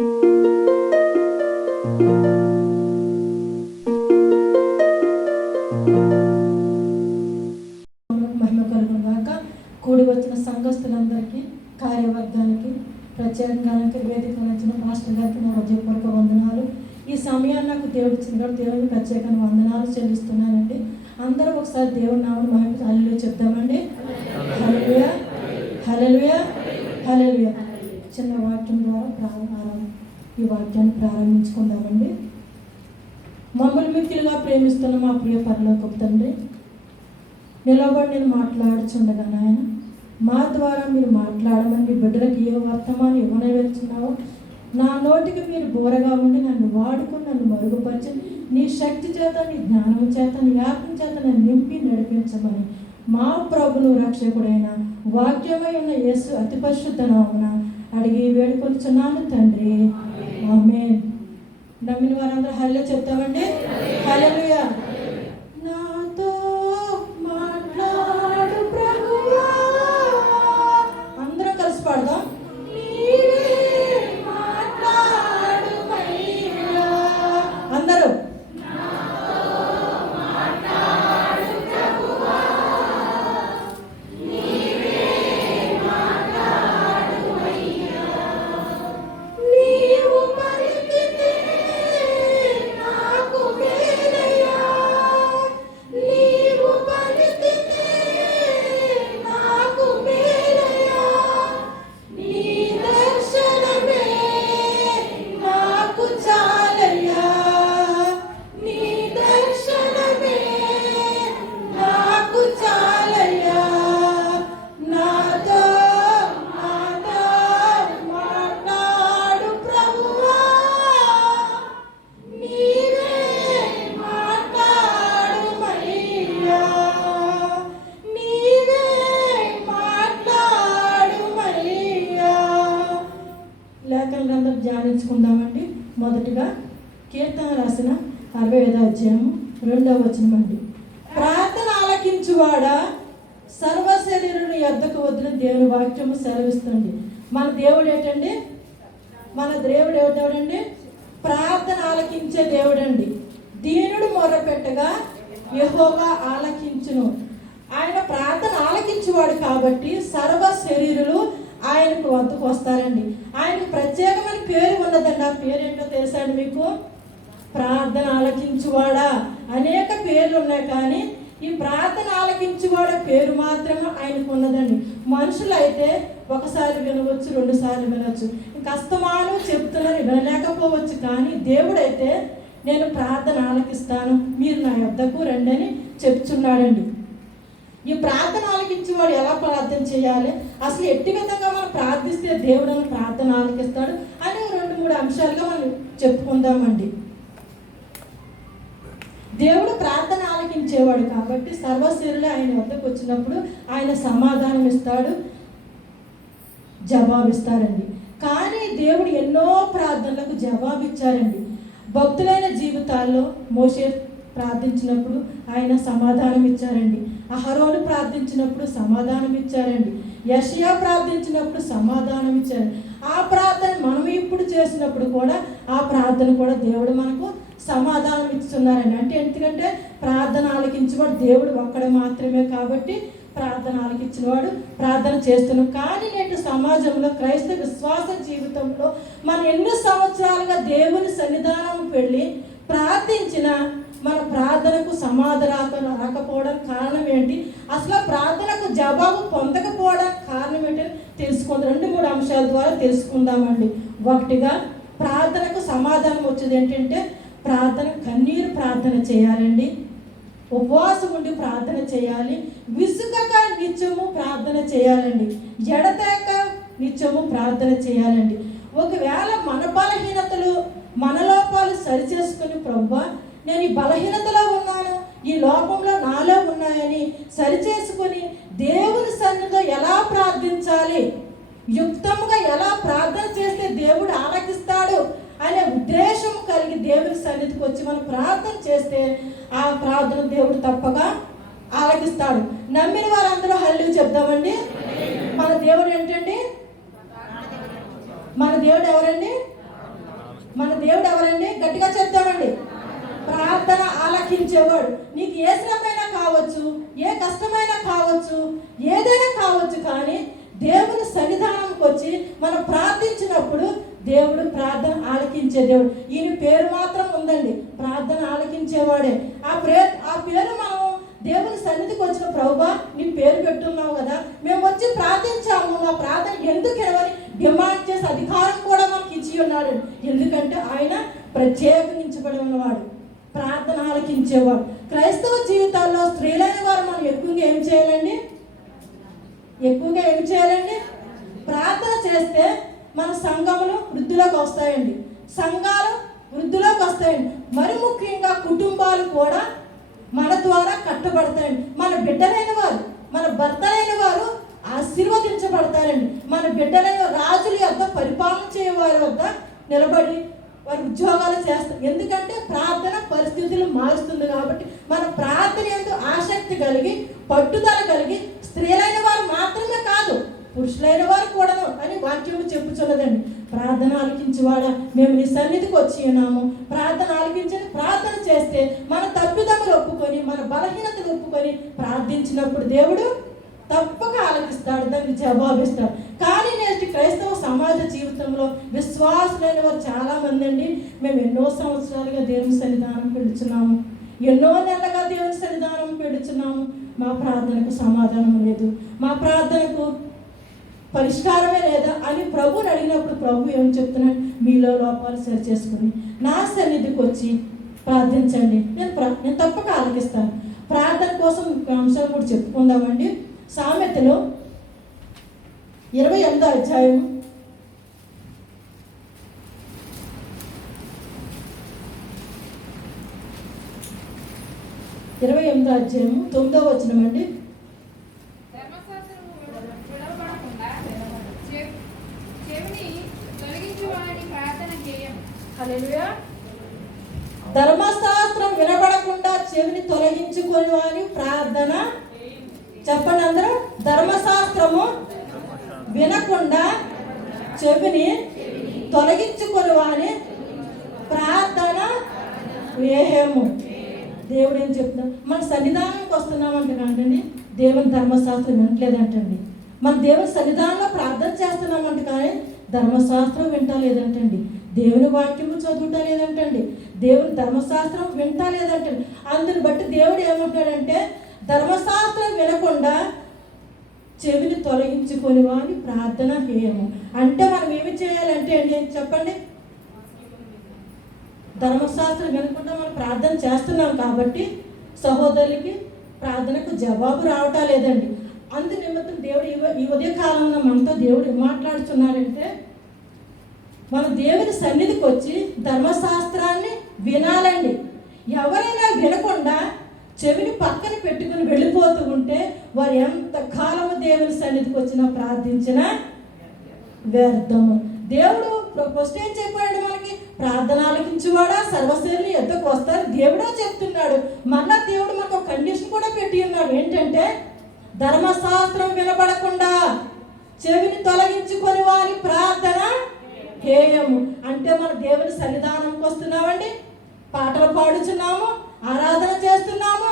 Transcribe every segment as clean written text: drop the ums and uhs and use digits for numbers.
మహిమ కలుగును గాక. కూడి వచ్చిన సంఘస్థులందరికీ, కార్యవర్గానికి, ప్రత్యేకంగా వేదిక వచ్చిన మాస్టర్ గారికి నా హృదయపూర్వక వందనాలు. ఈ సమయాన్ని నాకు దేవుడు ఇచ్చిన దేవుని ప్రత్యేకంగా వందనాలు చెల్లిస్తున్నానండి. అందరూ ఒకసారి దేవుని నామమున మహిమ హల్లెలూయా చెప్దామండి. హల్లెలూయా, హల్లెలూయా, హల్లెలూయా. చిన్న వాక్యం ద్వారా ఈ వాక్యాన్ని ప్రారంభించుకుందామండి. మమ్మల్ని మిక్కిలిగా ప్రేమిస్తున్న మా ప్రియ పరలోకపు తండ్రి, నిలబడి నేను మాట్లాడుచుండగా నాయన మా ద్వారా మీరు మాట్లాడమని మీ బిడ్డలకు ఏ వర్తమానం ఇవ్వనవేస్తున్నావో నా నోటికి మీరు బోరగా ఉండి నన్ను వాడుకుని నన్ను మరుగుపరిచి నీ శక్తి చేత, నీ జ్ఞానం చేత, నీ ఆత్మ చేత నన్ను నింపి నడిపించమని మా ప్రభును రక్షకుడైన వాక్యమై ఉన్న యేసు అతి పరిశుద్ధ నామమున అడిగి వేడుకొనుచున్నాను తండ్రి, ఆమేన్. నమ్మిన వారందరూ హల్లెలూయా చెప్తామండి. హల్లెలూయా. నాతో మాట్లాడు ప్రభువా, అందరం కలిసి పాడదాం. అందరూ ధ్యానించుకుందామండి. మొదటిగా కీర్తన రాసిన 65వ అధ్యాయము 2వ వచనం అండి. ప్రార్థన ఆలకించువాడా, సర్వశరీరుని యొద్దకు వదిలిన దేవుని వాక్యము సెలవిస్తుంది. మన దేవుడు ఏంటండి? మన దేవుడు ఏమిటండి? ప్రార్థన ఆలకించే దేవుడండి. దీనుడు మొర్రపెట్టగా యెహోవా ఆలకించును. ఆయన ప్రార్థన ఆలకించువాడు కాబట్టి సర్వ శరీరులు ఆయనకు వద్దకు వస్తారండి. ఆయనకు ప్రత్యేకమైన పేరు ఉన్నదండి. ఆ పేరు ఏంటో తెలుసా అండి మీకు? ప్రార్థన ఆలకించువాడా. అనేక పేర్లు ఉన్నాయి, కానీ ఈ ప్రార్థన ఆలకించువాడ పేరు మాత్రమే ఆయనకు ఉన్నదండి. మనుషులు అయితే ఒకసారి వినవచ్చు, 2 సార్లు వినవచ్చు, కష్టమాను చెప్తున్నారు, వినలేకపోవచ్చు. కానీ దేవుడైతే నేను ప్రార్థన ఆలకిస్తాను, మీరు నా యొద్దకు రండి అని చెప్తున్నాడండి. ఈ ప్రార్థన ఆలకించేవాడు ఎలా ప్రార్థన చేయాలి, అసలు ఎట్టి విధంగా మనం ప్రార్థిస్తే దేవుడు ప్రార్థన ఆలకిస్తాడు అని 2-3 అంశాలుగా మనం చెప్పుకుందామండి. దేవుడు ప్రార్థన ఆలకించేవాడు కాబట్టి సర్వశరీరులు ఆయన వద్దకు వచ్చినప్పుడు ఆయన సమాధానం ఇస్తాడు, జవాబిస్తారండి. కానీ దేవుడు ఎన్నో ప్రార్థనలకు జవాబిచ్చారండి. భక్తులైన జీవితాల్లో మోషే ప్రార్థించినప్పుడు ఆయన సమాధానం ఇచ్చారండి. అహరోను ప్రార్థించినప్పుడు సమాధానం ఇచ్చారండి. యెషయా ప్రార్థించినప్పుడు సమాధానం ఇచ్చారు. ఆ ప్రార్థన మనం ఇప్పుడు చేసినప్పుడు కూడా ఆ ప్రార్థన కూడా దేవుడు మనకు సమాధానం ఇస్తున్నారండి. అంటే ఎందుకంటే ప్రార్థన ఆలకించేవాడు దేవుడు ఒక్కడే మాత్రమే కాబట్టి ప్రార్థన ఆలకించినవాడు ప్రార్థన చేస్తున్నాం. కానీ నేటి సమాజంలో క్రైస్తవ విశ్వాస జీవితంలో మనం ఎన్నో సంవత్సరాలుగా దేవుని సన్నిధానం వెళ్ళి ప్రార్థించిన మన ప్రార్థనకు సమాధానం రాకపోవడానికి కారణం ఏంటి, అసలు ప్రార్థనకు జవాబు పొందకపోవడానికి కారణం ఏంటని తెలుసుకుందాం. 2-3 అంశాల ద్వారా తెలుసుకుందామండి. ఒకటిగా ప్రార్థనకు సమాధానం వచ్చేది ఏంటంటే కన్నీరు ప్రార్థన చేయాలండి. ఉపవాసం ఉండి ప్రార్థన చేయాలి. విసుగక నిత్యము ప్రార్థన చేయాలండి. ఎడతెగక నిత్యము ప్రార్థన చేయాలండి. ఒకవేళ మన బలహీనతలు, మన లోపాలు సరిచేసుకుని ప్రభువా నేను ఈ బలహీనతలో ఉన్నాను, ఈ లోపంలో నాలో ఉన్నాయని సరిచేసుకొని దేవుని సన్నిధిలో ఎలా ప్రార్థించాలి, యుక్తముగా ఎలా ప్రార్థన చేస్తే దేవుడు ఆలకిస్తాడు అనే ఉద్దేశం కలిగి దేవుని సన్నిధికి వచ్చి మనం ప్రార్థన చేస్తే ఆ ప్రార్థన దేవుడు తప్పగా ఆలకిస్తాడు. నమ్మిన వారందరూ హల్లెలూయా చెప్దామండి. మన దేవుడు ఏంటండి? మన దేవుడు ఎవరండి? మన దేవుడు ఎవరండి? గట్టిగా చెప్తామండి. ప్రార్థన ఆలకించేవాడు. నీకు ఏ శ్రమైనా కావచ్చు, ఏ కష్టమైనా కావచ్చు, ఏదైనా కావచ్చు, కానీ దేవుని సన్నిధానంకి వచ్చి మనం ప్రార్థించినప్పుడు దేవుడు ప్రార్థన ఆలకించే దేవుడు. ఈయన పేరు మాత్రం ఉందండి, ప్రార్థన ఆలకించేవాడే. ఆ పేరు మనం దేవుని సన్నిధికి వచ్చిన, ప్రభువా నీ పేరు పెట్టున్నావు కదా, మేము వచ్చి ప్రార్థించాము, మా ప్రార్థన ఎందుకు ఎనవని డిమాండ్ చేసే అధికారం కూడా మనకి ఇచ్చి ఉన్నాడు. ఎందుకంటే ఆయన ప్రత్యేకించబడి ఉన్నవాడు, ప్రార్థన ఆలకించేవాడు. క్రైస్తవ జీవితాల్లో స్త్రీలైన వారు మనం ఎక్కువగా ఏం చేయాలండి? ప్రార్థన చేస్తే మన సంఘములు వృద్ధిలోకి వస్తాయండి, సంఘాలు వృద్ధిలోకి వస్తాయండి. మరి ముఖ్యంగా కుటుంబాలు కూడా మన ద్వారా కట్టబడతాయండి. మన బిడ్డలైన వారు, మన భర్తలైన వారు ఆశీర్వదించబడతారండి. మన బిడ్డలైన రాజుల వద్ద, పరిపాలన చేయే వారి వద్ద నిలబడి వారి ఉద్యోగాలు చేస్తారు. ఎందుకంటే ప్రార్థన పరిస్థితులు మారుస్తుంది కాబట్టి మన ప్రార్థన ఎందు ఆసక్తి కలిగి, పట్టుదల కలిగి, స్త్రీలైన వారు మాత్రమే కాదు, పురుషులైన వారు కూడాను అని వాక్యం చెప్పుచున్నదండి. ప్రార్థన ఆలకించేవాడా, మేము నీ సన్నిధికి వచ్చి ఉన్నాము, ప్రార్థన ఆలకించని ప్రార్థన చేస్తే మన తప్పిదములు ఒప్పుకొని, మన బలహీనతలు ఒప్పుకొని ప్రార్థించినప్పుడు దేవుడు తప్పక ఆలకిస్తాడు, దానికి జవాబిస్తాడు. కానీ నేటి క్రైస్తవ సమాజ జీవితంలో విశ్వాసులైన వారు చాలామంది అండి, మేము ఎన్నో సంవత్సరాలుగా దేవుని సన్నిధానం పెడుచున్నాము, ఎన్నో నెలలుగా దేవుని సన్నిధానం పెడుచున్నాము, మా ప్రార్థనకు సమాధానం లేదు, మా ప్రార్థనకు పరిష్కారమే లేదా అని ప్రభుని అడిగినప్పుడు ప్రభు ఏం చెప్తున్నాడు? మీలో లోపాలు సరి చేసుకుని నా సన్నిధికి వచ్చి ప్రార్థించండి, నేను తప్పక ఆలకిస్తాను. ప్రార్థన కోసం అంశాలు కూడా చెప్పుకుందామండి. సామెతలు 28వ అధ్యాయం 9వ వచనం అండి. ధర్మశాస్త్రం వినబడకుండా చెవిని తొలగించుకొని వాని ప్రార్థన. చెప్పండి అందరూ, ధర్మశాస్త్రము వినకుండా చెవిని తొలగించుకొని వాని ప్రార్థన వేహము. దేవుడు ఏం చెప్తున్నాడు? మన సన్నిధానానికి వస్తున్నామంటేనంటండి దేవుని ధర్మశాస్త్రం వినట్లేదంటండి. మన దేవుని సన్నిధానంలో ప్రార్థన చేస్తున్నామంటే కానీ ధర్మశాస్త్రం వింటా లేదంటండి, దేవుని వాక్యము చదువుతా లేదంటండి, దేవుని ధర్మశాస్త్రం వింటా లేదంటండి. అందుని బట్టి దేవుడు ఏమంటాడంటే ధర్మశాస్త్రం వినకుండా చెవిని తొలగించుకొని వాని ప్రార్థన హేయము. అంటే మనం ఏమి చేయాలంటే అండి చెప్పండి, ధర్మశాస్త్రం వినకుండా మనం ప్రార్థన చేస్తున్నాం కాబట్టి సహోదరులకి ప్రార్థనకు జవాబు రావటం లేదండి. అందు నిమిత్తం దేవుడు ఈ ఉదయ కాలంలో మనతో దేవుడు మాట్లాడుతున్నాడంటే మన దేవుని సన్నిధికి వచ్చి ధర్మశాస్త్రాన్ని వినాలండి. ఎవరైనా వినకుండా చెవిని పక్కన పెట్టుకుని వెళ్ళిపోతూ ఉంటే వారు ఎంత కాలము దేవుని సన్నిధికి వచ్చినా ప్రార్థించినా వ్యర్థము. దేవుడు ఫస్ట్ ఏం చెప్పాడు మనకి? ప్రార్థన ఆలకించువాడా సర్వశైలి ఎద్దకు వస్తారు దేవుడే చెప్తున్నాడు. మళ్ళా దేవుడు మనకు ఒక కండిషన్ కూడా పెట్టి ఉన్నాడు. ఏంటంటే ధర్మశాస్త్రం వినబడకుండా చెవిని తొలగించుకొని వారి ప్రార్థన హేయము. అంటే మన దేవుని సన్నిధానంకి వస్తున్నామండి, పాటలు పాడుచున్నాము, ఆరాధన చేస్తున్నాము,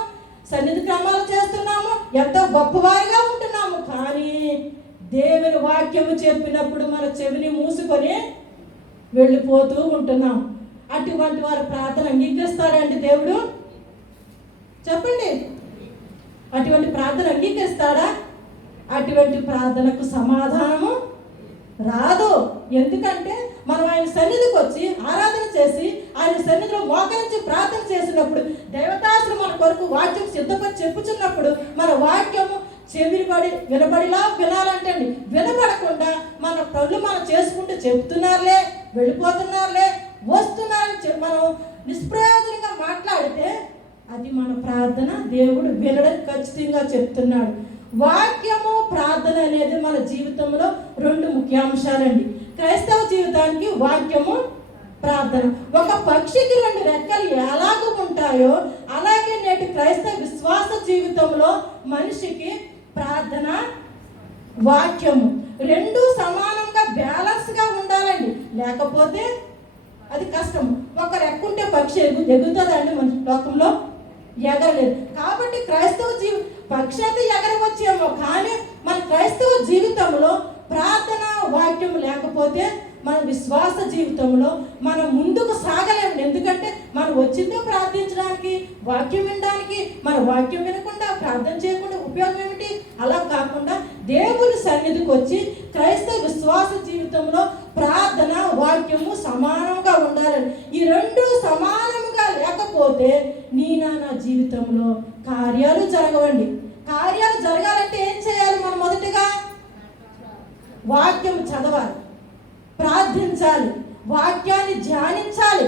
సన్నిధి క్రమాలు చేస్తున్నాము, ఎంతో గొప్పవారిగా ఉంటున్నాము. కానీ దేవుని వాక్యము చెప్పినప్పుడు మన చెవిని మూసుకొని వెళ్ళిపోతూ ఉంటున్నాం. అటువంటి వారి ప్రార్థన అంగీకరిస్తాడండి దేవుడు? చెప్పండి, అటువంటి ప్రార్థన అంగీకరిస్తాడా? అటువంటి ప్రార్థనకు సమాధానము రాదు. ఎందుకంటే మనం ఆయన సన్నిధికి వచ్చి ఆరాధన చేసి ఆయన సన్నిధిలో మోకరించి ప్రార్థన చేసినప్పుడు దేవతాసులు మన కొరకు వాక్యం సిద్ధపడి చెప్పుచున్నప్పుడు మన వాక్యము చెవిబడి వినబడిలా వినాలంటే అండి, వినబడకుండా మన పనులు మనం చేసుకుంటూ చెప్తున్నారులే, వెళ్ళిపోతున్నారులే, వస్తున్నారని మనం నిష్ప్రయోజనంగా మాట్లాడితే అది మన ప్రార్థన దేవుడు వినడం ఖచ్చితంగా చెప్తున్నాడు. వాక్యము ప్రార్థన అనేది మన జీవితంలో రెండు ముఖ్యాంశాలండి. క్రైస్తవ జీవితానికి వాక్యము ప్రార్థన. ఒక పక్షికి రెండు రెక్కలు ఎలాగూ ఉంటాయో అలాగే నేటి క్రైస్తవ విశ్వాస జీవితంలో మనిషికి ప్రార్థన వాక్యము రెండు సమానంగా బ్యాలెన్స్గా ఉండాలండి. లేకపోతే అది కష్టం. ఒక రెక్కుంటే పక్షి ఎగురుతుందండి మన లోకంలో? ఎగరలేదు. కాబట్టి క్రైస్తవ పక్షి అయితే ఎగరవచ్చేమో, కానీ మన క్రైస్తవ జీవితంలో ప్రార్థన వాక్యం లేకపోతే మన విశ్వాస జీవితంలో మనం ముందుకు సాగలేము. ఎందుకంటే మనం వచ్చిందో ప్రార్థించడానికి, వాక్యం వినడానికి. మన వాక్యం వినకుండా ప్రార్థన చేయకుండా ఉపయోగం ఏమిటి? అలా కాకుండా దేవుని సన్నిధికి వచ్చి క్రైస్తవ విశ్వాస జీవితంలో ప్రార్థన వాక్యము సమానంగా ఉండాలని. ఈ రెండు సమానంగా లేకపోతే నా జీవితంలో కార్యాలు జరగవండి. కార్యాలు జరగాలంటే ఏం చేయాలి? మనం మొదటగా వాక్యం చదవాలి, ప్రార్థించాలి, వాక్యాన్ని ధ్యానించాలి.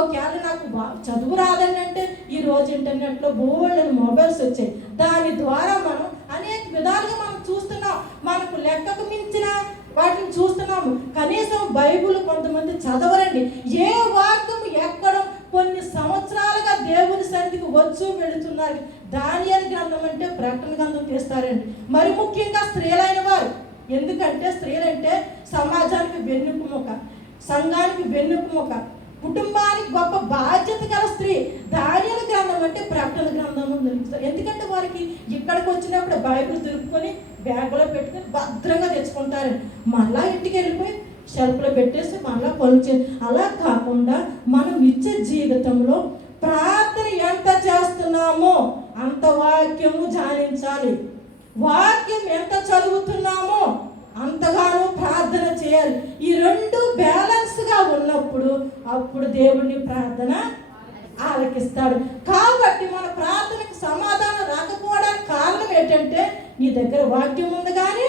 ఒకవేళ నాకు చదువు రాదని అంటే ఈరోజు ఇంటర్నెట్లో బోల్డెన్ మొబైల్స్ వచ్చాయి. దాని ద్వారా మనం అనేక విధాలుగా మనం చూస్తున్నాం. మనకు లెక్కకు మించిన వాటిని చూస్తున్నాము. కనీసం బైబుల్ కొంతమంది చదవరండి. ఏ వాక్యం ఎక్కడం కొన్ని సంవత్సరాలుగా దేవుని సన్నిధికి వచ్చు వెళుతున్నారు. దానియేలు గ్రంథం అంటే ప్రకటన గ్రంథం తీస్తారండి. మరి ముఖ్యంగా స్త్రీలైన వారు. ఎందుకంటే స్త్రీలంటే సమాజానికి వెన్నుముక, సంఘానికి వెన్నుముక, కుటుంబానికి గొప్ప బాధ్యత గల స్త్రీ. దానియేలు గ్రంథం అంటే ప్రకటన గ్రంథం నిలుపుతారు. ఎందుకంటే వారికి ఇక్కడికి వచ్చినప్పుడు బైబిల్ తిరుపుకొని బ్యాగ్లో పెట్టుకొని భద్రంగా తెచ్చుకుంటారండి. మళ్ళా ఇంటికి వెళ్ళిపోయి షెల్ఫ్లో పెట్టేసి మళ్ళా పనులు అలా కాకుండా మనం ఇచ్చే జీవితంలో ప్రార్థన ఎంత చేస్తున్నామో అంత వాక్యము ధ్యానించాలి. వాక్యం ఎంత చదువుతున్నామో అంతగానో ప్రార్థన చేయాలి. ఈ రెండు బ్యాలెన్స్గా ఉన్నప్పుడు అప్పుడు దేవుడిని ప్రార్థన ఆలకిస్తాడు. కాబట్టి మన ప్రార్థనకు సమాధానం రాకపోవడానికి కారణం ఏంటంటే నీ దగ్గర వాక్యం ఉంది కానీ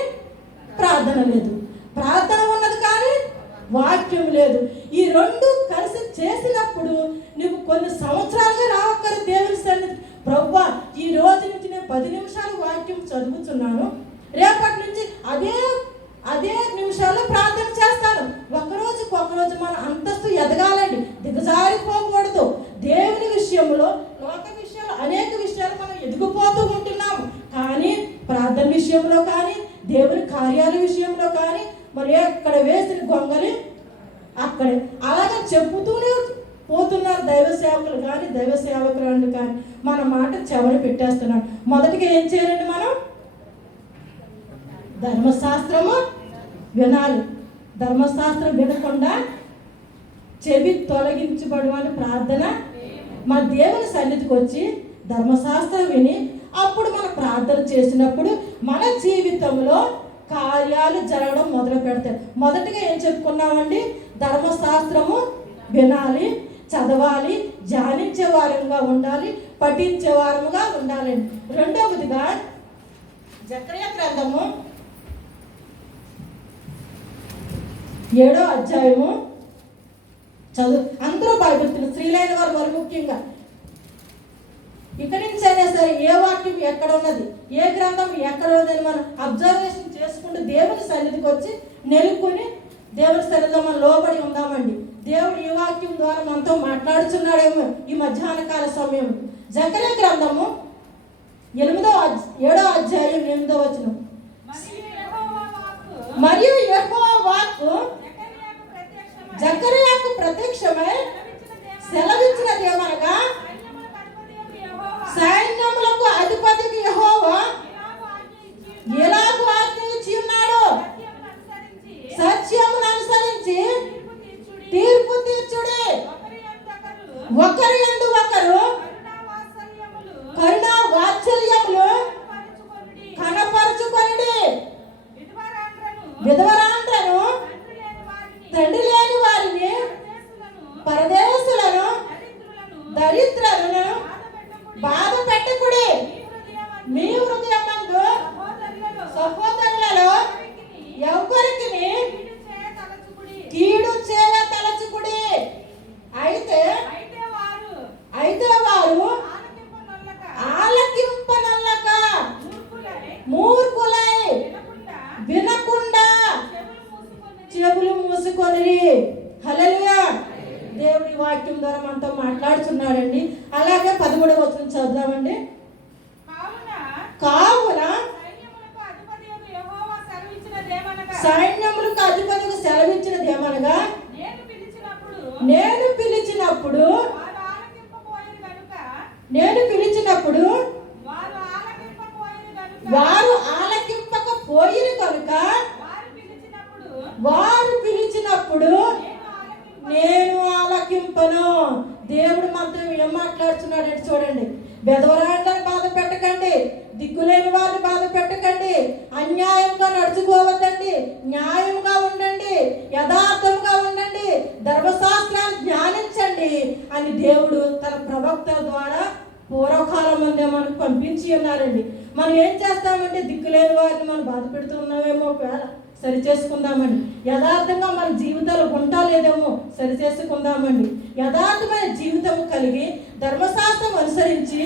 ప్రార్థన లేదు, ప్రార్థన ఉన్నది కానీ వాక్యం లేదు. ఈ రెండు కలిసి చేసినప్పుడు నువ్వు కొన్ని సంవత్సరాలుగా రావక్కరు దేవుని సన్నిధి. ప్రభువా, ఈ రోజు నుంచి నేను 10 నిమిషాలు వాక్యం చదువుతున్నాను, రేపటి నుంచి అదే నిమిషాల్లో ప్రార్థన చేస్తాను. ఒకరోజు మన అంతస్తు ఎదగాలండి, దిగజారిపోకూడదు. దేవుని విషయంలో, లోక విషయంలో అనేక విషయాలు మనం ఎదిగిపోతూ ఉంటున్నాము. కానీ ప్రార్థన విషయంలో కానీ దేవుని కార్యాల విషయంలో కానీ మరి ఎక్కడ వేసిన గొంగలి అక్కడే అలాగే చెప్పుతూనే పోతున్నారు దైవ సేవకులు కానీ దైవ సేవకులు కానీ. మన మాట చెవని పెట్టేస్తున్నారు. మొదటిగా ఏం చేయాలండి? మనం ధర్మశాస్త్రము వినాలి. ధర్మశాస్త్రం వినకుండా చెవి తొలగించబడమని ప్రార్థన. మన దేవుని సన్నిధికి వచ్చి ధర్మశాస్త్రం విని అప్పుడు మనం ప్రార్థన చేసినప్పుడు మన జీవితంలో కార్యాలు జరగడం మొదలు పెడతాయి. మొదటిగా ఏం చెప్పుకున్నామండి? ధర్మశాస్త్రము వినాలి, చదవాలి, ధ్యానించే వారంగా ఉండాలి, పఠించే వారముగా ఉండాలండి. రెండవదిగా జకర్యా గ్రంథము 7వ అధ్యాయము చదువు. అందరూ భయపడుతున్న స్త్రీలైన వారు మరి ముఖ్యంగా ఇక్కడి నుంచి అయినా సరే ఏ వాక్యం ఎక్కడ ఉన్నది, ఏ గ్రంథం ఎక్కడ ఉన్నదని మనం అబ్జర్వేషన్ చేసుకుంటూ దేవుని సన్నిధికి వచ్చి నెలుకొని దేవుని సన్నిధిలో మనం లోబడి ఉందామండి. దేవుడు ఈ వాక్యం ద్వారా మనతో మాట్లాడుతున్నాడేమో ఈ మధ్యాహ్న కాల సమయం. జకర్యా గ్రంథము 7వ అధ్యాయం 8వ వచనం. మరియు యెహోవా వాక్కు జకర్యాకు ప్రత్యక్షమై సెలవిచ్చినది ఏమనగా, సైన్యములకు అధిపతి యెహోవా ఎలాగూ ఆజ్ఞ ఇచ్చి ఉన్నాడు, సత్యమును అనుసరించి తీర్పు తీర్చుడి, ఒకరి యందు ఒకరు కరుణా వాత్సల్యములు కనపరచుకొనుడి, విధవరాండ్రను తండ్రి లేని వారిని పరదేశులను దరిద్రులను బాధ పెట్టకుడి, మీ హృదయమందు సహోదరులలో ఎవరికి కీడు చేయ తలచుకుడి. అయితే వారు ఆలకింపనల్లక మూర్ఖులై వినకుండా చెవులు మూసుకొని. హల్లెలూయా. దేవుడి వాక్యం ద్వారా మనతో మాట్లాడుతున్నాడండి. అలాగే 13వ వచనం చదువుదామండి. కావున సైన్యములకు అధిపతిగా సెలవిచ్చినది ఏమనగా, నేను పిలిచినప్పుడు వారు ఆలకింపకపోయిన కనుక వారు పిలిచినప్పుడు నేను ఆలకింపను. దేవుడు మనతో ఏం మాట్లాడుతున్నాడంటే చూడండి, బెదవరాళ్ళని బాధ పెట్టకండి, దిక్కులేని వారిని బాధ పెట్టకండి, అన్యాయంగా నడుచుకోవద్దండి, న్యాయంగా ఉండండి, యథార్థంగా ఉండండి, ధర్మశాస్త్రాన్ని ధ్యానించండి అని దేవుడు తన ప్రవక్తల ద్వారా పూర్వకాలం ముందే మనకు పంపించి ఉన్నారండి. మనం ఏం చేస్తామంటే దిక్కులేని వారిని మనం బాధ పెడుతున్నామేమో, ఒకవేళ సరి చేసుకుందామండి. యథార్థంగా మన జీవితాలు ఉంటా లేదేమో సరి చేసుకుందామండి. యథార్థమైన జీవితం కలిగి ధర్మశాస్త్రం అనుసరించి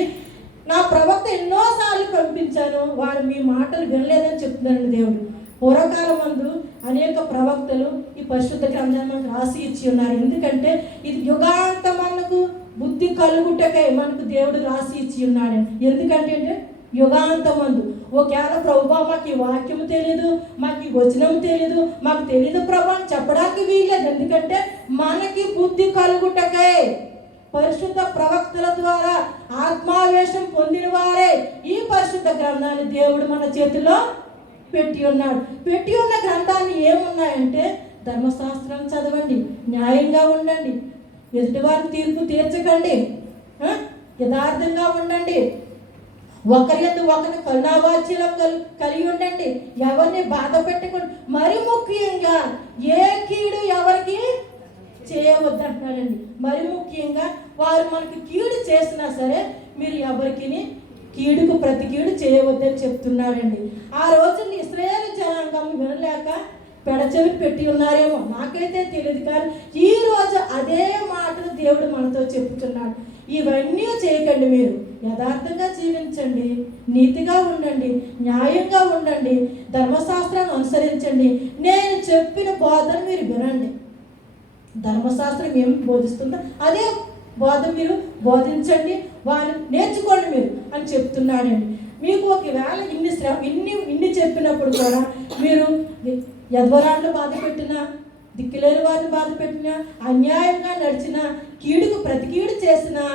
నా ప్రవక్త ఎన్నోసార్లు పంపించాను, వారు మీ మాటలు వినలేదని చెప్తున్నారండి దేవుడు. పూర్వకాలం మందు అనేక ప్రవక్తలు ఈ పరిశుద్ధ గ్రంథాన్ని మనకు రాసి ఇచ్చి ఉన్నారు. ఎందుకంటే ఇది యుగాంతమన్నకు బుద్ధి కలుగుటకై మనకు దేవుడు రాసి ఇచ్చి ఉన్నాడండి. ఎందుకంటే యుగాంతమందు ఒకవేళ ప్రభువా మాకు ఈ వాక్యం తెలియదు, మాకు ఈ వచనం తెలియదు, మాకు తెలియదు ప్రభు అని చెప్పడానికి వీల్లేదు. ఎందుకంటే మనకి బుద్ధి కలుగుటకై పరిశుద్ధ ప్రవక్తల ద్వారా ఆత్మావేశం పొందిన వారే ఈ పరిశుద్ధ గ్రంథాన్ని దేవుడు మన చేతిలో పెట్టి ఉన్నాడు. పెట్టి ఉన్న గ్రంథాన్ని ఏమున్నాయంటే ధర్మశాస్త్రం చదవండి, న్యాయంగా ఉండండి, ఎదుటివారికి తీర్పు తీర్చకండి, యథార్థంగా ఉండండి, ఒకరి యందు ఒకరి కరుణావాత్సల్యం కలిగి ఉండండి, ఎవరిని బాధ పెట్టకుండా, మరి ముఖ్యంగా ఏ కీడు ఎవరికి చేయవద్దంటున్నాడండి. మరి ముఖ్యంగా వారు మనకి కీడు చేసినా సరే మీరు ఎవరికి కీడుకు ప్రతి కీడు చేయవద్దని చెప్తున్నాడండి. ఆ రోజున ఇశ్రాయేలు జనాంగం వినలేక పెడచెవి పెట్టి ఉన్నారేమో, నాకైతే తెలియదు. కానీ ఈ రోజు అదే మాటలు దేవుడు మనతో చెప్తున్నాడు. ఇవన్నీ చేయకండి, మీరు యథార్థంగా జీవించండి, నీతిగా ఉండండి, న్యాయంగా ఉండండి, ధర్మశాస్త్రాన్ని అనుసరించండి, నేను చెప్పిన బోధన మీరు వినండి. ధర్మశాస్త్రం ఏం బోధిస్తుందో అదే బోధ మీరు బోధించండి, వారిని నేర్చుకోండి మీరు అని చెప్తున్నాడండి. మీకు ఒకవేళ ఇన్ని చెప్పినప్పుడు కూడా మీరు యద్వరాన్ని బాధ పెట్టినా, దిక్కులేని వారిని బాధ పెట్టినా, అన్యాయంగా నడిచినా, కీడుకు ప్రతి కీడు చేసినా,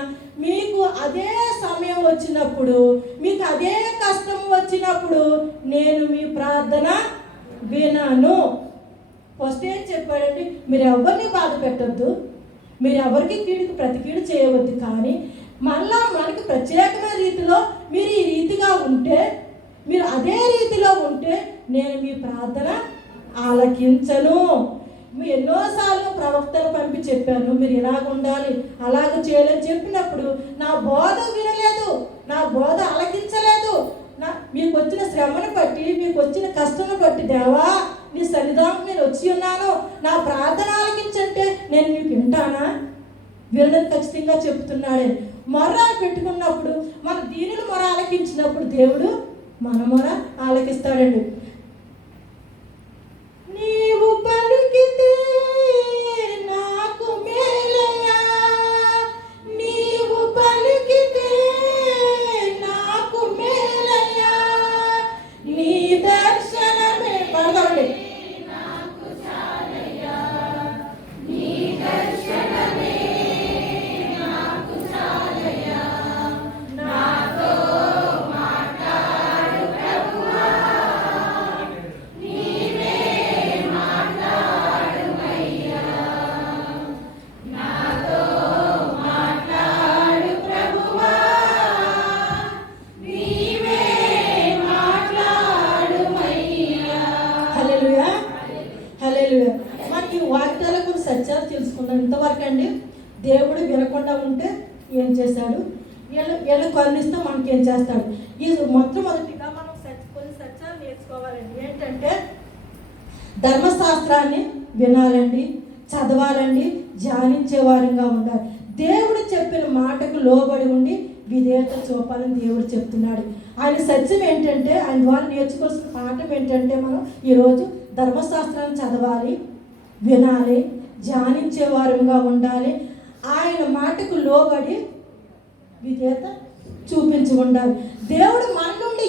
మీకు అదే సమయం వచ్చినప్పుడు, మీకు అదే కష్టం వచ్చినప్పుడు నేను మీ ప్రార్థన వినను. ఫస్ట్ ఏం చెప్పాడండి, మీరు ఎవరిని బాధ పెట్టద్దు, మీరు ఎవరికి కీడుకు ప్రతి కీడు చేయవద్దు, కానీ మళ్ళా మనకి ప్రత్యేకమైన రీతిలో మీరు ఈ రీతిగా ఉంటే, మీరు అదే రీతిలో ఉంటే నేను మీ ప్రార్థన ఆలకించను. మీరు ఎన్నోసార్లు ప్రవక్తలు పంపి చెప్పాను, మీరు ఇలాగ ఉండాలి, అలాగ చేయాలని చెప్పినప్పుడు నా బోధ వినలేదు, నా బోధ ఆలకించలేదు. మీకు వచ్చిన శ్రమను బట్టి, మీకు వచ్చిన కష్టం బట్టి, దేవా నీ సన్నిధానం నేను వచ్చి ఉన్నాను, నా ప్రార్థన ఆలకించంటే నేను మీకు వింటానా? వినడం ఖచ్చితంగా చెప్తున్నాడే. మొర పెట్టుకున్నప్పుడు మన దీనిని మొర ఆలకించినప్పుడు దేవుడు మన మొర ఆలకిస్తాడండి. నీవు పలికితే నాకు మేలయ్యా, నీవు పలికితే నాకు మేలయ్యా, నీ దర్శనమే పడదండి, నాకు చాలయ్యా, నీ దర్శనమే నాకు చాలయ్యా, నాతో మాట్లాడు ప్రభువా, నీవే మాట్లాడుమయ్యా, నాతో మాట్లాడు ప్రభువా, నీవే మాట్లాడుమయ్యా. హల్లెలూయా, హల్లెలూయా. మనకి వాక్యాల కొన్ని సత్యాలు తెలుసుకున్నాం ఇంతవరకు అండి. దేవుడు వినకుండా ఉంటే ఏం చేశాడు, వీళ్ళు కరుణిస్తే మనకేం చేస్తాడు. ఈ మొట్టమొదటిగా మనం కొన్ని సత్యాలు నేర్చుకోవాలండి. ఏంటంటే ధర్మశాస్త్రాన్ని వినాలండి, చదవాలండి, ధ్యానించే వారంగా ఉండాలి. దేవుడు చెప్పిన మాటకు లోబడి ఉండి విధేయత చూపాలని దేవుడు చెప్తున్నాడు. ఆయన సత్యం ఏంటంటే, ఆయన ద్వారా నేర్చుకోవాల్సిన పాఠం ఏంటంటే, మనం ఈరోజు ధర్మశాస్త్రాన్ని చదవాలి, వినాలి, ధ్యానించే వారంగా ఉండాలి, ఆయన మాటకు లోబడి విధేయత చూపించి ఉండాలి. దేవుడు మన నుండి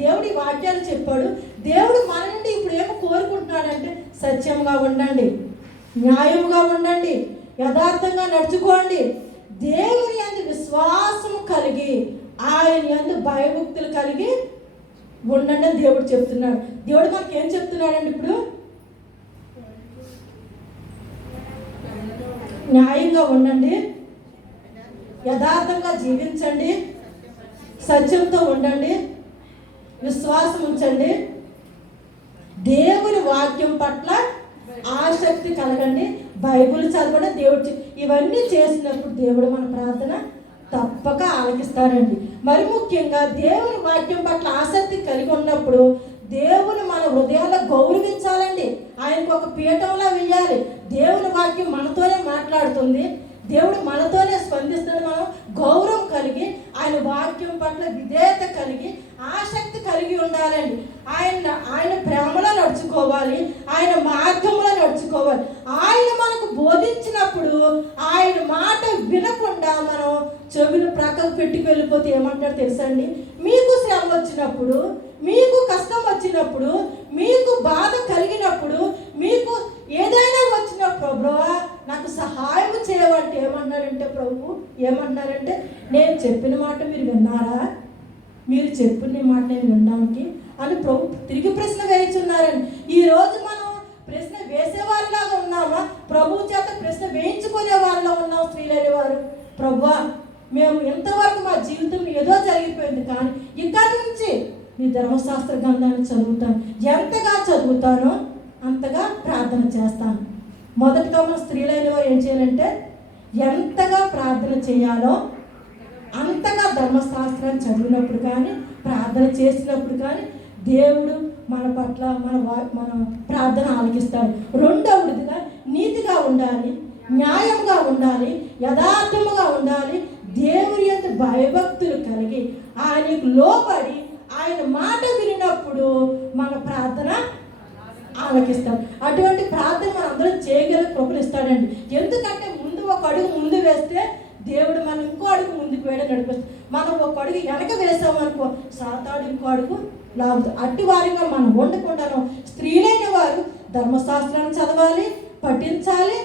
దేవుడి వాక్యాలు చెప్పాడు. దేవుడు మన నుండి ఇప్పుడు ఏమో కోరుకుంటున్నాడంటే, సత్యంగా ఉండండి, న్యాయంగా ఉండండి, యథార్థంగా నడుచుకోండి. దేవుని యందు విశ్వాసం కలిగి ఆయన యందు భయభక్తులు కలిగి ఉండండి అని దేవుడు చెప్తున్నాడు. దేవుడు మనకి ఏం చెప్తున్నాడండి? ఇప్పుడు న్యాయంగా ఉండండి, యథార్థంగా జీవించండి, సత్యంతో ఉండండి, విశ్వాసం ఉంచండి, దేవుని వాక్యం పట్ల ఆసక్తి కలగండి, బైబిల్ చదవడం, దేవుడు ఇవన్నీ చేసినప్పుడు దేవుడు మన ప్రార్థన తప్పక ఆలకిస్తాడండి. మరి ముఖ్యంగా దేవుని వాక్యం పట్ల ఆసక్తి కలిగి ఉన్నప్పుడు దేవుని మన హృదయాల్లో గౌరవించాలండి. ఆయనకు ఒక పీఠంలా వేయాలి. దేవుని వాక్యం మనతోనే మాట్లాడుతుంది, దేవుడు మనతోనే స్పందిస్తుంది. మనం గౌరవం కలిగి ఆయన వాక్యం పట్ల విధేయత కలిగి ఆసక్తి కలిగి ఉండాలండి. ఆయన ప్రేమలో నడుచుకోవాలి, ఆయన మార్గంలో నడుచుకోవాలి. ఆయన మనకు బోధించినప్పుడు ఆయన మాట వినకుండా మనం చెవిని ప్రక్కకు పెట్టి వెళ్ళిపోతే ఏమంటారు తెలుసా అండి? మీకు శ్రమ వచ్చినప్పుడు, మీకు కష్టం వచ్చినప్పుడు, మీకు బాధ కలిగినప్పుడు, మీకు ఏదైనా వచ్చిన ప్రభువా నాకు సహాయం చేయమంటే ఏమన్నారంటే, ప్రభు ఏమన్నారంటే, నేను చెప్పిన మాట మీరు విన్నారా? మీరు చెప్పిన మాట నేను వినడానికి అని ప్రభు తిరిగి ప్రశ్న వేయించున్నారండి. ఈరోజు మనం ప్రశ్న వేసే వాళ్ళలాగా ఉన్నామా? ప్రభు చేత ప్రశ్న వేయించుకునే వాళ్ళలో ఉన్నాం. స్త్రీలైన వారు, ప్రభువా మేము ఎంతవరకు మా జీవితం ఏదో జరిగిపోయింది, కానీ ఇక్కడి నుంచి నీ ధర్మశాస్త్ర గ్రంథాన్ని చదువుతాను, ఎంతగా చదువుతానో అంతగా ప్రార్థన చేస్తాను. మొదటిగా మన స్త్రీలైన వారు ఏం చేయాలంటే, ఎంతగా ప్రార్థన చేయాలో అంతగా ధర్మశాస్త్రాన్ని చదివినప్పుడు కానీ, ప్రార్థన చేసినప్పుడు కానీ దేవుడు మన పట్ల మన ప్రార్థన ఆలకిస్తాడు. రెండవదిగా నీతిగా ఉండాలి, న్యాయంగా ఉండాలి, యథార్థముగా ఉండాలి, దేవుని యందు భయభక్తులు కలిగి ఆయనకు లోబడి ఆయన మాట వినినప్పుడు మన ప్రార్థన ఆలకిస్తాడు. అటువంటి ప్రార్థన మనం అందరం చేయగల కృపలు ఇస్తాడండి. ఎందుకంటే ముందు ఒక అడుగు ముందు వేస్తే దేవుడు మనం ఇంకో అడుగు ముందుకు వేయడం నడిపిస్తాడు. మనం ఒక అడుగు వెనక వేసామనుకో సాతాడు ఇంకో అడుగు లాగుతాడు. అట్టి వారిగా మనం ఉండకుండాను స్త్రీలైన వారు ధర్మశాస్త్రాన్ని చదవాలి, పఠించాలి,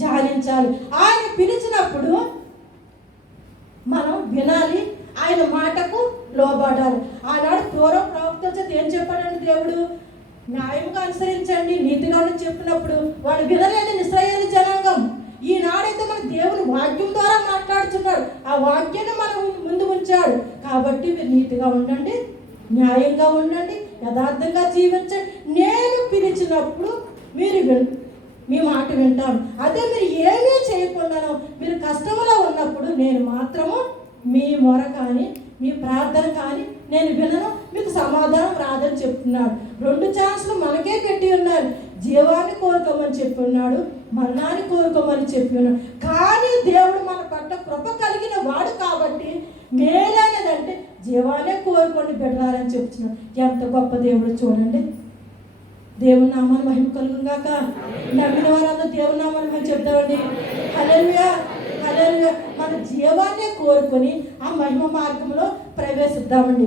ధ్యానించాలి. ఆయన పిలిచినప్పుడు మనం వినాలి, ఆయన మాటకు లోబడాలి. ఆనాడు పూర్వ ప్రవక్తల చేత ఏం చెప్పాడండి దేవుడు? న్యాయంగా అనుసరించండి, నీతిగా చెప్పినప్పుడు వాళ్ళు వినలేదు ఇశ్రాయేలు జనాంగం. ఈనాడైతే మన దేవుని వాక్యం ద్వారా మాట్లాడుతున్నాడు, ఆ వాక్యాన్ని మనం ముందు ఉంచాడు. కాబట్టి మీరు నీతిగా ఉండండి, న్యాయంగా ఉండండి, యథార్థంగా జీవించండి. నేను పిలిచినప్పుడు మీరు మీ మాట వింటాను. అదే మీరు ఏమీ చేయకుండాను మీరు కష్టంలో ఉన్నప్పుడు నేను మాత్రము మీ మొర కానీ మీ ప్రార్థన కానీ నేను వినను, మీకు సమాధానం రాదని చెప్తున్నాడు. 2 ఛాన్స్లు మనకే పెట్టి ఉన్నారు. జీవాన్ని కోరుకోమని చెప్పి ఉన్నాడు, మరణాన్ని కోరుకోమని చెప్పి ఉన్నాడు. కానీ దేవుడు మన పట్ల కృప కలిగిన వాడు కాబట్టి మేలైనదంటే జీవాన్నే కోరుకొని పెట్టాలని చెప్తున్నాడు. ఎంత గొప్ప దేవుడు చూడండి. దేవుని నామాన్ని మహిమ కలుగుగాక. నమ్మిన వారందరూ దేవుని నామాన్ని మనం చెప్తామండి. హల్లెలూయా, హల్లెలూయా. మన జీవాన్నే కోరుకొని ఆ మహిమ మార్గంలో ప్రవేశిద్దామండి.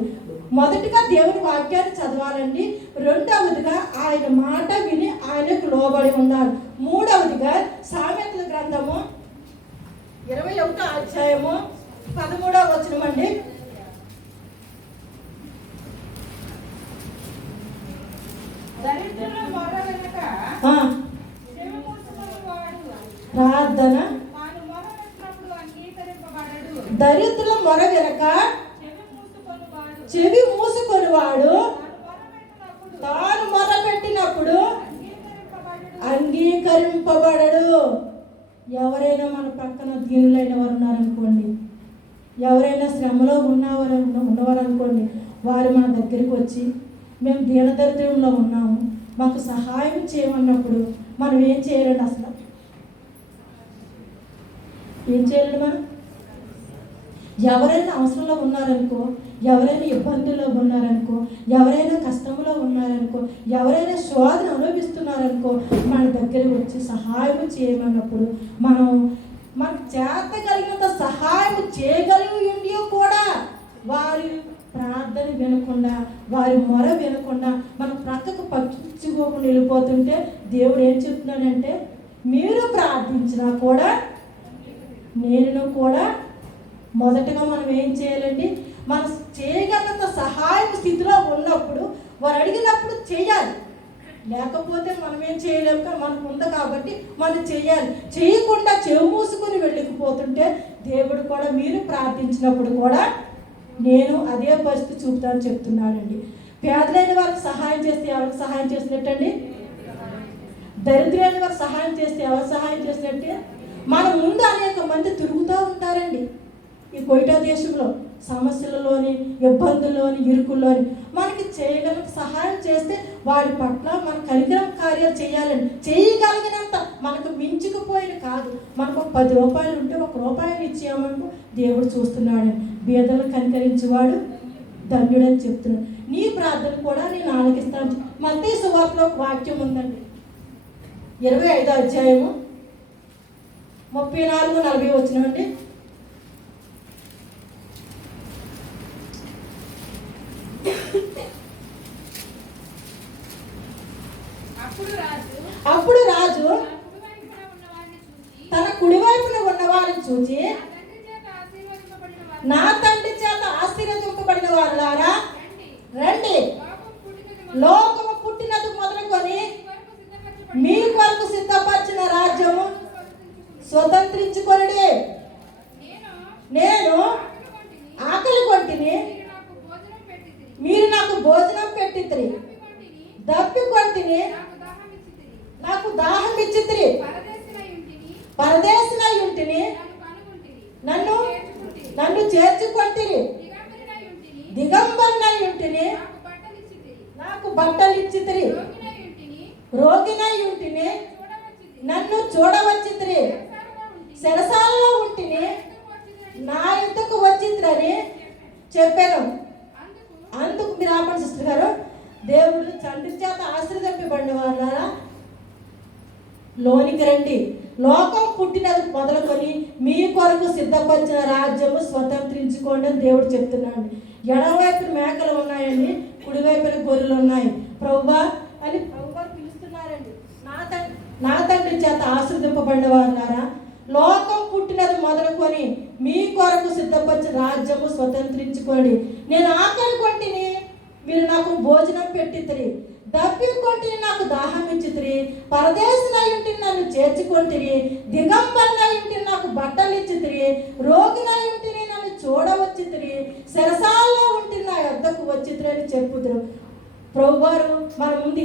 మొదటిగా దేవుని వాక్యాన్ని చదవాలండి. రెండవదిగా ఆయన మాట విని ఆయనకు లోబడి ఉండాలి. మూడవదిగా సామెతల గ్రంథము 21వ అధ్యాయము 13వ వచనం అండి. ప్రార్థన దరిద్రుల మొర వినక చెవి మూసుకొనివాడు తాను మొర పెట్టినప్పుడు అంగీకరింపబడడు. ఎవరైనా మన పక్కన దీనులైన వారు ఉన్నారనుకోండి, ఎవరైనా శ్రమలో ఉన్నవారు అనుకోండి, వారు మన దగ్గరికి వచ్చి మేము దీనదరిద్రంలో ఉన్నాము, మాకు సహాయం చేయమన్నప్పుడు మనం ఏం చేయాలండి? అసలు ఏం చేయాలండి? మనం ఎవరైనా అవసరంలో ఉన్నారనుకో, ఎవరైనా ఇబ్బందుల్లో ఉన్నారనుకో, ఎవరైనా కష్టంలో ఉన్నారనుకో, ఎవరైనా శోధన అనుభవిస్తున్నారనుకో, మన దగ్గర వచ్చి సహాయం చేయమన్నప్పుడు మనకు చేత కలిగినంత సహాయం చేయగలిగి కూడా వారి ప్రార్థన వినకుండా, వారి మొర వినకుండా మనం ప్రక్కకు పట్టించుకోకుండా వెళ్ళిపోతుంటే దేవుడు ఏం చెప్తున్నాడంటే, మీరు ప్రార్థించినా కూడా నేను కూడా మొదటగా మనం ఏం చేయాలండి, మనం చేయగలంత సహాయం స్థితిలో ఉన్నప్పుడు వారు అడిగినప్పుడు చేయాలి. లేకపోతే మనం ఏం చేయలేము, కానీ మనకు ఉంది కాబట్టి మనం చేయాలి. చేయకుండా చెవు మూసుకొని వెళ్ళిపోతుంటే దేవుడు కూడా మీరు ప్రార్థించినప్పుడు కూడా నేను అదే పరిస్థితి చూపుతాను చెప్తున్నానండి. పేదలైన వారికి సహాయం చేస్తే ఎవరికి సహాయం చేసినట్టండి? దరిద్రులైన వారికి సహాయం చేస్తే ఎవరు సహాయం చేసినట్టే? మన ముందు అనేక మంది తిరుగుతూ ఉంటారండి ఈ కోయిటా దేశంలో, సమస్యలలోని, ఇబ్బందుల్లోని, ఇరుకుల్లోని. మనకి చేయగల సహాయం చేస్తే వాడి పట్ల మనం కలిగిన కార్యాలు చేయాలండి. చేయగలిగినంత, మనకు మించుకుపోయిన కాదు. మనకు 10 రూపాయలు ఉంటే 1 రూపాయలు ఇచ్చామనుకో దేవుడు చూస్తున్నాడు. బీదలను కనికరించేవాడు ధన్యుడని చెప్తున్నాడు. నీ ప్రార్థన కూడా నేను ఆలకిస్తాను. మత్తయి సువార్తలో ఒక వాక్యం ఉందండి, 25వ అధ్యాయము 34-40 వచ్చినండి. అప్పుడు రాజు తన కుడివైపున ఉన్నవారిని చూచి, నా తండ్రి చేత ఆశీర్వదింపబడిన వారులారా రండి, లోకము పుట్టినది మొదలుకొని మీ కొరకు సిద్ధపరిచిన రాజ్యము స్వతంత్రించుకొనుడి. నేను ఆకలి కొంటిని, మీరు నాకు భోజనం పెట్టితిరి, దప్పికొంటిని, నాకు దాహం ఇచ్చితిరి, పరదేశినై ఉంటిని, నన్ను చేర్చుకొంటిరి, దిగంబరినై ఉంటిని, నాకు బట్టలు ఇచ్చితిరి, రోగినై ఉంటిని, నన్ను చూడవచ్చితిరి, చెరసాలలో ఉంటిని, నా ఇంతకు వచ్చితిరని చెప్పాను. అందుకు మీరు ఆపండి సిస్టర్ గారు. దేవుడు తండ్రి చేత ఆశీర్వదింపబడిన వారులారా లోనికి రండి, లోకం పుట్టినది మొదలుకొని మీ కొరకు సిద్ధపరిచిన రాజ్యము స్వతంత్రించుకోండి అని దేవుడు చెప్తున్నాడు. ఎడమవైపున మేకలు ఉన్నాయండి, కుడివైపున గొర్రెలు ఉన్నాయి. ప్రభువా అని ప్రభువా పిలుస్తున్నారండి. నా తండ్రి చేత ఆశీర్వదింపబడిన వారులారా లోకం పుట్టినది మొదలుకొని మీ కొరకు సిద్ధపరిచిన రాజ్యము స్వతంత్రించుకోండి. నేను ఆకలి కొంటిని, మీరు నాకు భోజనం పెట్టితిరి, దప్పికొంటిని, నాకు దాహం ఇచ్చితిరి, పరదేశినై ఉంటిని, నన్ను చేర్చుకొంటిరి, దిగంబరినై ఉంటిని, నాకు బట్టలు ఇచ్చితిరి, రోగినై ఉంటిని, నన్ను చూడవచ్చితిరి, చెరసాలలో ఉంటిని, నా యొద్దకు వచ్చితిరి అని చెప్పుదురు. ప్రభువారు మన ముందు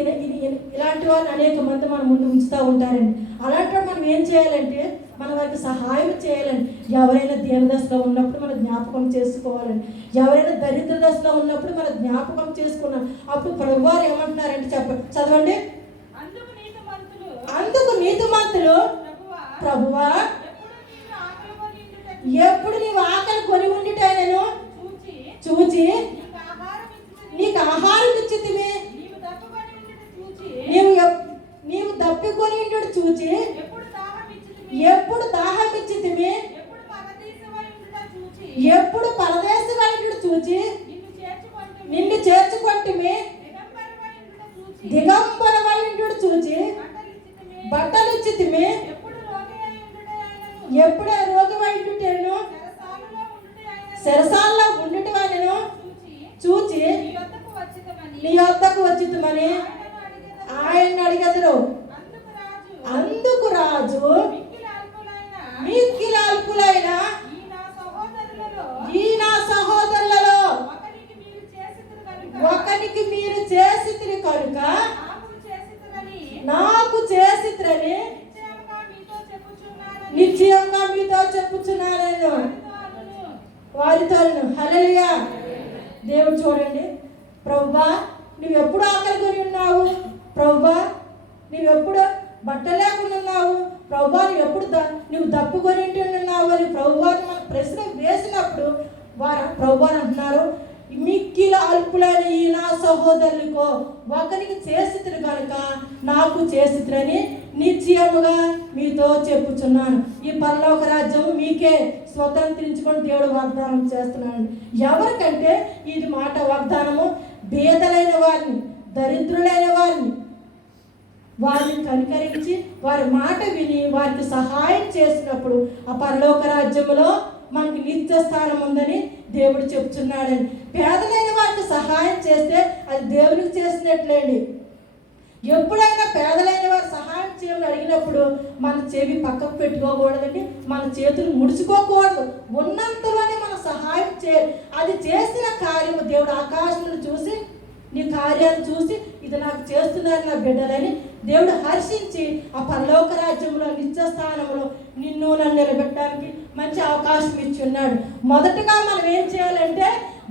ఇలాంటి వారిని అనేక మంది మన ముందు ఉంచుతూ ఉంటారండి. అలాంటి మనం ఏం చేయాలంటే మన వారికి సహాయం చేయాలండి. ఎవరైనా దీనదశలో ఉన్నప్పుడు మనం జ్ఞాపకం చేసుకోవాలండి. ఎవరైనా దరిద్ర దశలో ఉన్నప్పుడు మనం జ్ఞాపకం చేసుకున్నాం. అప్పుడు ప్రభువారు ఏమంటున్నారంటే చదవండి. అందుకు నీతిమంతులు ప్రభువా ఎప్పుడు నీవు ఆకలి కొని ఉండిటైనను చూచి నీకు ఆహారం ఇచ్చితివి, నీవు దప్పికొని ఉండుట చూచి ఎప్పుడు దాహం ఇచ్చితివి, ఎప్పుడు పరదేశివై ఉండుట చూచి నిన్ను చేర్చుకొంటిమి, దిగంబరవై ఉండుట చూచి బట్టలు ఇచ్చితిమి, ఎప్పుడే రోగివై ఉండుటను చెరసాలలో ఉండుటవనెను చూచి నీ వద్దకు వచ్చితమని ఆయన అడిగెదరు. అందుకు రాజు మిక్కిలి అల్పులైన ఈ నా సహోదరులలో ఒకనికి మీరు చేసితిరి కనుక నాకు చేసితిరని నిశ్చయంగా మీతో చెప్పుచున్నాను వారితో. హల్లెలూయా. దేవుడు చూడండి, ప్రభువా నువ్వు ఎప్పుడు ఆకలి కొని ఉన్నావు, ప్రభువా నువ్వు ఎప్పుడు బట్ట లేకుండా ఉన్నావు, ప్రభువా నువ్వు ఎప్పుడు నువ్వు దప్పుకొని ఉంటున్నావు అని ప్రభువారు మనకు ప్రశ్న వేసినప్పుడు వారు ప్రభువారు అంటున్నారు, మిక్కిలి అల్పులైన ఈ నా సహోదరులకో ఒకరికి చేసితిరి కనుక నాకు చేసితిరని నిశ్చయముగా మీతో చెప్పుచున్నాను. ఈ పరలోక రాజ్యం మీకే స్వతంత్రించుకొని దేవుడు వాగ్దానం చేస్తున్నాడు. ఎవరికంటే ఇది మాట వాగ్దానము బీదలైన వారిని, దరిద్రులైన వారిని, వారిని కనికరించి వారి మాట విని వారికి సహాయం చేసినప్పుడు ఆ పరలోక రాజ్యంలో మనకి నిత్య స్థానం ఉందని దేవుడు చెప్తున్నాడండి. పేదలైన వారికి సహాయం చేస్తే అది దేవునికి చేసినట్లేండి. ఎప్పుడైనా పేదలైన వారు సహాయం చేయమని అడిగినప్పుడు మన చెవి పక్కకు పెట్టుకోకూడదండి, మన చేతులు ముడుచుకోకూడదు. ఉన్నంతలోనే మనం సహాయం చేయాలి. అది చేసిన కార్యము దేవుడు ఆకాశంలో చూసి నీ కార్యాలు చూసి ఇది నాకు చేస్తున్నారు నా బిడ్డలని దేవుడు హర్షించి ఆ పరలోక రాజ్యంలో నిత్య స్థానంలో నిన్ను నన్ను నిలబెట్టడానికి మంచి అవకాశం ఇచ్చి ఉన్నాడు. మొదటగా మనం ఏం చేయాలంటే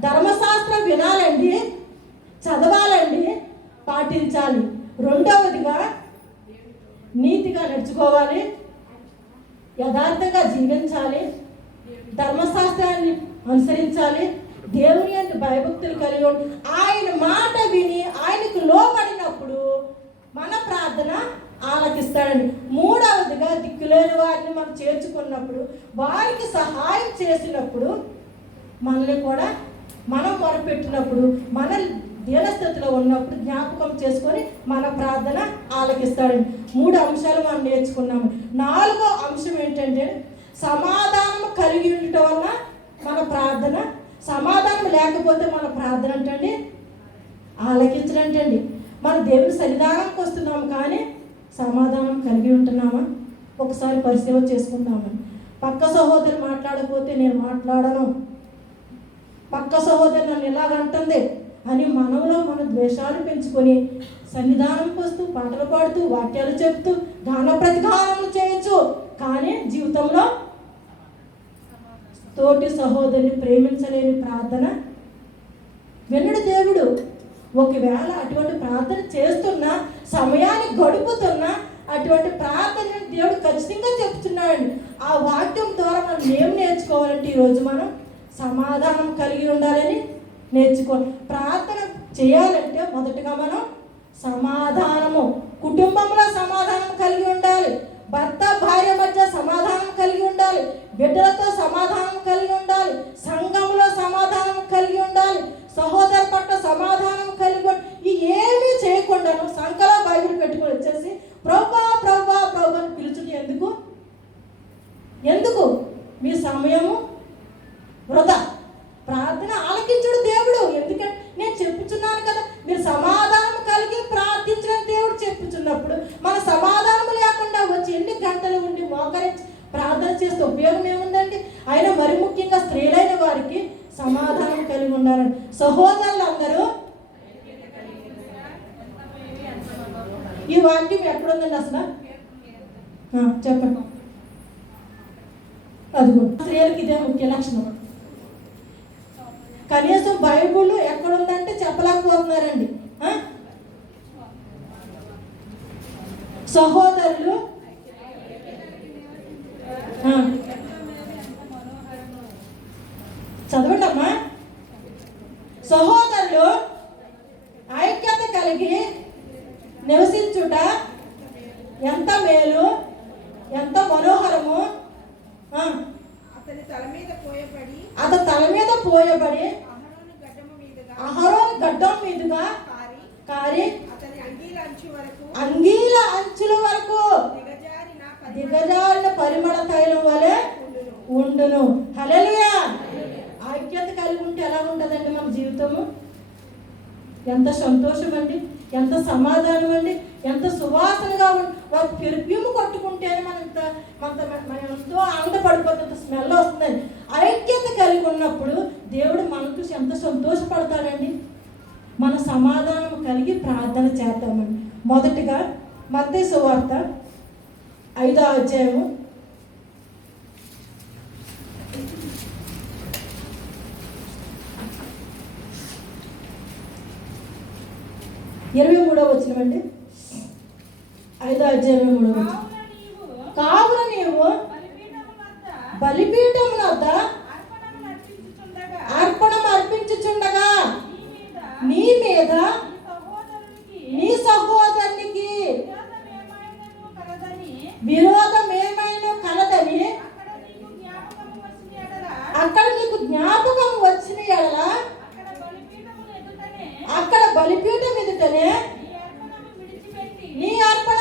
ధర్మశాస్త్రం వినాలండి, చదవాలండి, పాటించాలి. రెండవదిగా నీతిగా నడుచుకోవాలి, యథార్థంగా జీవించాలి, ధర్మశాస్త్రాన్ని అనుసరించాలి, దేవుని అంటే భయభక్తులు కలిగి ఆయన మాట విని ఆయనకు లోబడినప్పుడు మన ప్రార్థన ఆలకిస్తాడండి. మూడవదిగా దిక్కులేని వారిని మనం చేర్చుకున్నప్పుడు వారికి సహాయం చేసినప్పుడు మనల్ని కూడా మనం మొరపెట్టినప్పుడు మన దీనస్థితిలో ఉన్నప్పుడు జ్ఞాపకం చేసుకొని మన ప్రార్థన ఆలకిస్తాడండి. 3 అంశాలు మనం నేర్చుకున్నాము. 4వ అంశం ఏంటంటే సమాధానం కలిగి ఉండటం వల్ల మన ప్రార్థన, సమాధానం లేకపోతే మన ప్రార్థన అంటండి ఆలకించడంటండి. మన దేవుని సన్నిధానానికి వస్తున్నాము కానీ సమాధానం కలిగి ఉంటున్నామా? ఒకసారి పరిశీలన చేసుకుందామని. పక్క సహోదరు మాట్లాడకపోతే నేను మాట్లాడను, పక్క సహోదరు నన్ను ఎలాగంటుంది అని మనలో మన ద్వేషాలు పెంచుకొని సన్నిధానంకి వస్తూ పాటలు పాడుతూ వాక్యాలు చెప్తూ గాన ప్రతిగానములు చేయొచ్చు, కానీ జీవితంలో తోటి సహోదరుని ప్రేమించలేని ప్రార్థన వినడు దేవుడు. ఒకవేళ అటువంటి ప్రార్థన చేస్తున్నా, సమయాన్ని గడుపుతున్నా అటువంటి ప్రార్థన దేవుడు ఖచ్చితంగా చెప్తున్నాడు. ఆ వాక్యం ద్వారా మనం ఏం నేర్చుకోవాలంటే ఈరోజు మనం సమాధానం కలిగి ఉండాలని నేర్చుకోవాలి. ప్రార్థన చేయాలంటే మొదటగా మనం సమాధానము, కుటుంబంలో సమాధానం కలిగి ఉండాలి, భర్త భార్య మధ్య సమాధానం కలిగి ఉండాలి, బిడ్డలతో సమాధానం కలిగి ఉండాలి, సంఘంలో సమాధానం కలిగి ఉండాలి, సహోదరు పట్ల సమాధానం కలిగి ఏమీ చేయకుండాను సంఘంలో బైబిల్ పెట్టుకొని వచ్చేసి ప్రభా ప్రభా ప్రభు అని పిలుచుని ఎందుకు మీ సమయము వృధా. ప్రార్థన ఆలకించుడు దేవుడు. ఎందుకంటే నేను చెప్పుచున్నాను కదా, మీరు సమాధానం కలిగి ప్రార్థించిన దేవుడు చెప్పుచున్నప్పుడు మన సమాధానం లేకుండా వచ్చి ఎన్ని గంటలు ఉండి మోకరించి ప్రార్థన చేస్తే ఉపయోగం ఏముందండి? అయినా మరి ముఖ్యంగా స్త్రీలైన వారికి సమాధానం కలిగి ఉండాలని. సహోదరులందరూ ఈ వాక్యం ఎక్కడుందండి అసలు చెప్పండి. అదిగో స్త్రీలకి ఇదే ముఖ్య లక్షణం. కనీసం బైబుల్ ఎక్కడుందంటే చెప్పలేకపోతున్నారండి. సహోదరులు చదవండి అమ్మా. సహోదరులు ఐక్యత కలిగి నివసించుట ఎంత మేలు, ఎంత మనోహరము. అతని తల మీద పోయబడి అహరోను గడ్డం మీదుగా కారి అంగీల అంచుల వరకు దిగజారిన పరిమళ తైలం వలె ఉండును. హల్లెలూయా. ఐక్యత కలిగి ఉంటే ఎలా ఉంటుందండి మన జీవితము? ఎంత సంతోషం అండి, ఎంత సమాధానం అండి, ఎంత సువాసనగా వారు పెర్ఫ్యూమ్ కొట్టుకుంటేనే మనం ఎంతో ఆనందపడిపోతుంది, స్మెల్ వస్తుందండి. ఐక్యత కలిగి ఉన్నప్పుడు దేవుడు మనకు ఎంత సంతోషపడతాడండి. మన సమాధానం కలిగి ప్రార్థన చేద్దామండి. మొదటిగా మత్తయి సువార్త 5వ అధ్యాయము 23వ వచనమండి. 5వ అధ్యాయం 23వ వచనం. కావున నీవు బలిపీఠం వద్ద అర్పణం అర్పించుచుండగా నీ మీద నీ సహోదరునికి విరోధం ఏమైనా కలదని అక్కడ నీకు జ్ఞాపకం వచ్చిన ఎడల అక్కడ బలిపీఠం ఎదుటనే నీ అర్పణ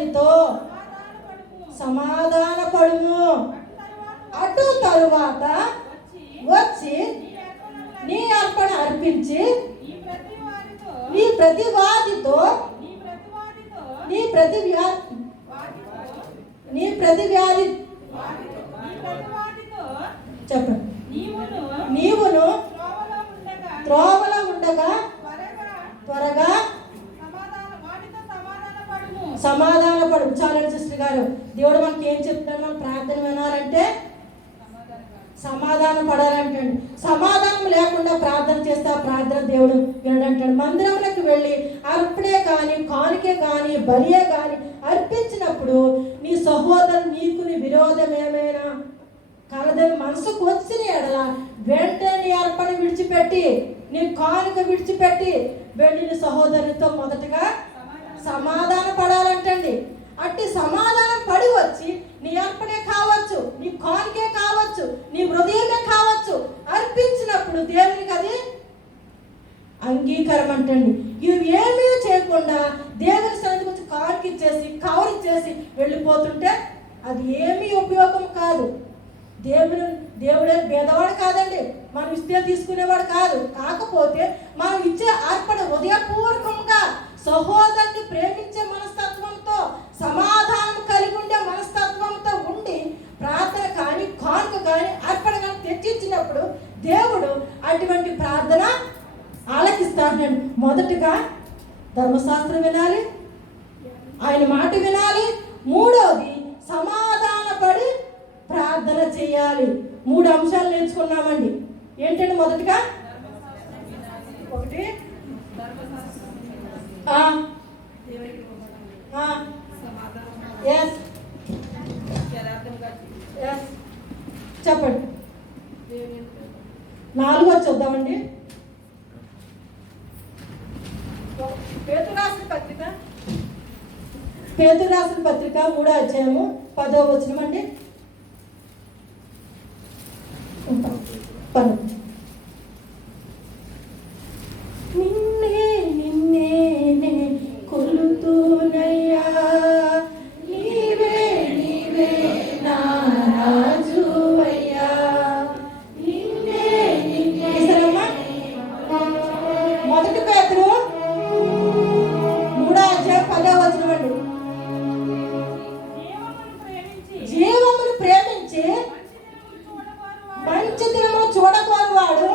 అతనితో సమాధానపడుము. అటు తరువాత వచ్చి నీ అర్పణ అర్పించి నీ ప్రతివాదితో చెప్పండి. నీవును త్రోవలో ఉండగా త్వరగా సమాధానపడు. చాలండి సిస్టర్ గారు, దేవుడు మనకి ఏం చెప్తాడు? మనం ప్రార్థన వినాలంటే సమాధాన పడాలంటాడు. సమాధానం లేకుండా ప్రార్థన చేస్తే ఆ ప్రార్థన దేవుడు వినడంటాడు. మందిరంలోకి వెళ్ళి అర్పణే కానీ కానుకే కానీ బలియే కానీ అర్పించినప్పుడు నీ సహోదరు నీకు నీ విరోధం ఏమైనా కలదని మనసుకు వచ్చిన ఎడల వెంటనే నీ అర్పణ విడిచిపెట్టి నీ కానుక విడిచిపెట్టి వెళ్ళి నీ సహోదరునితో మొదటగా సమాధాన పడాలంటండి. అట్టి సమాధానం పడి వచ్చి నీ అర్పణే కావచ్చు, నీ కానుకే కావచ్చు, నీ హృదయమే కావచ్చు, అర్పించినప్పుడు దేవునికి అది అంగీకారం అంటండి. ఇవి ఏమీ చేయకుండా దేవుని సన్నిధి గురించి కానుక ఇచ్చేసి కవర్ ఇచ్చేసి వెళ్ళిపోతుంటే అది ఏమీ ఉపయోగం కాదు. దేవుడే భేదవాడు కాదండి, మనం ఇస్తే తీసుకునేవాడు కాదు. కాకపోతే మనం ఇచ్చే అర్పణ హృదయపూర్వకంగా సహోదరుని ప్రేమించే మనస్తత్వంతో సమాధానం కలిగి ఉండే మనస్తత్వంతో ఉండి ప్రార్థన కానీ కానుక కానీ అర్పణ కానీ తెచ్చించినప్పుడు దేవుడు అటువంటి ప్రార్థన ఆలకిస్తాడు. మొదటగా ధర్మశాస్త్రం వినాలి, ఆయన మాట వినాలి. మూడవది సమాధానపడి ప్రార్థన చేయాలి. 3 అంశాలు నేర్చుకున్నామండి. ఏంటంటే మొదటిగా ఒకటి చెప్పండి. 4 చూద్దామండి. పేతురు రాసిన పత్రిక 3వ అధ్యాయము 10వ వచనం అండి. నిన్నే కొలుతూనయ్యా, నీవే నా రాజువయ్యా. మొదటి పేతురు 3వ అధ్యాయం 10వ వచనం అండి. జీవమును ప్రేమించి మంచి దినములు చూడకోరువాడు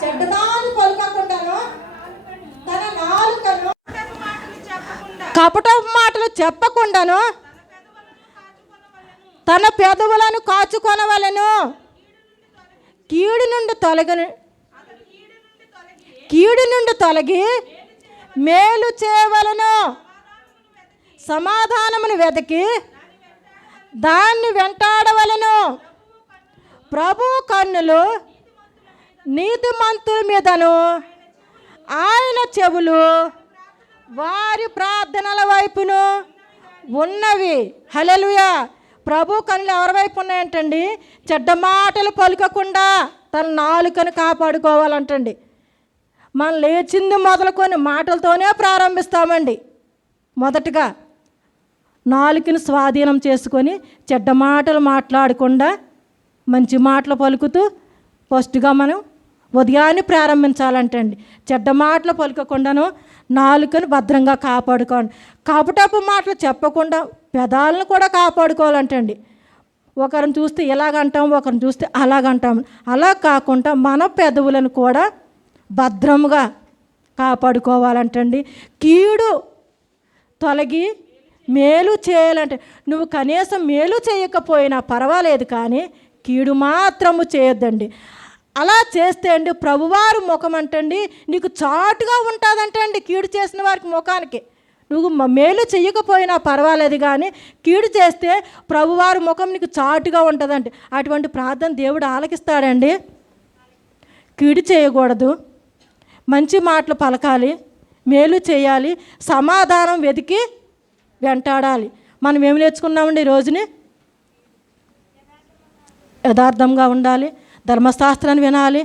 చెడ్డదాన్ని పలుకకుండాను తన నాలుకను కపటపు మాటలు చెప్పకుండాను తన పెదవులను కాచుకొనవలెను. కీడు నుండి తొలగి మేలు చేయవలెను. సమాధానమును వెతికి దాన్ని వెంటాడవలెను. ప్రభు కన్నులు నీతిమంతుల మీదను ఆయన చెవులు వారి ప్రార్థనల వైపును ఉన్నవి. హల్లెలూయా. ప్రభు కన్నులు ఎవరి వైపు ఉన్నాయంటండి? చెడ్డ మాటలు పలుకకుండా తన నాలుకను కాపాడుకోవాలంటండి. మనం లేచింది మొదలుకొని మాటలతోనే ప్రారంభిస్తామండి. మొదటగా నాలుకను స్వాధీనం చేసుకొని చెడ్డ మాటలు మాట్లాడకుండా మంచి మాటలు పలుకుతూ ఫస్ట్గా మనం ఉదయాన్ని ప్రారంభించాలంటండి. చెడ్డ మాటలు పలుకకుండాను నాలుకను భద్రంగా కాపాడుకోండి. కపటపు మాటలు చెప్పకుండా పెదాలను కూడా కాపాడుకోవాలంటండి. ఒకరిని చూస్తే ఇలాగంటాం, ఒకరిని చూస్తే అలాగంటాం. అలా కాకుండా మన పెదవులను కూడా భద్రంగా కాపాడుకోవాలంటండి. కీడు తొలగి మేలు చేయాలంటే నువ్వు కనీసం మేలు చేయకపోయినా పర్వాలేదు, కానీ కీడు మాత్రము చేయొద్దండి. అలా చేస్తే అండి ప్రభువారు ముఖం అంటండి నీకు చాటుగా ఉంటుందంటండి. కీడు చేసిన వారికి ముఖానికి నువ్వు మేలు చేయకపోయినా పర్వాలేదు, కానీ కీడు చేస్తే ప్రభువారి ముఖం నీకు చాటుగా ఉంటుందండి. అటువంటి ప్రార్థన దేవుడు ఆలకిస్తాడండి. కీడు చేయకూడదు, మంచి మాటలు పలకాలి, మేలు చేయాలి, సమాధానం వెతికి వెంటాడాలి. మనం ఏమి నేర్చుకున్నామండి ఈ రోజుని? యథార్థంగా ఉండాలి, ధర్మశాస్త్రాన్ని వినాలి,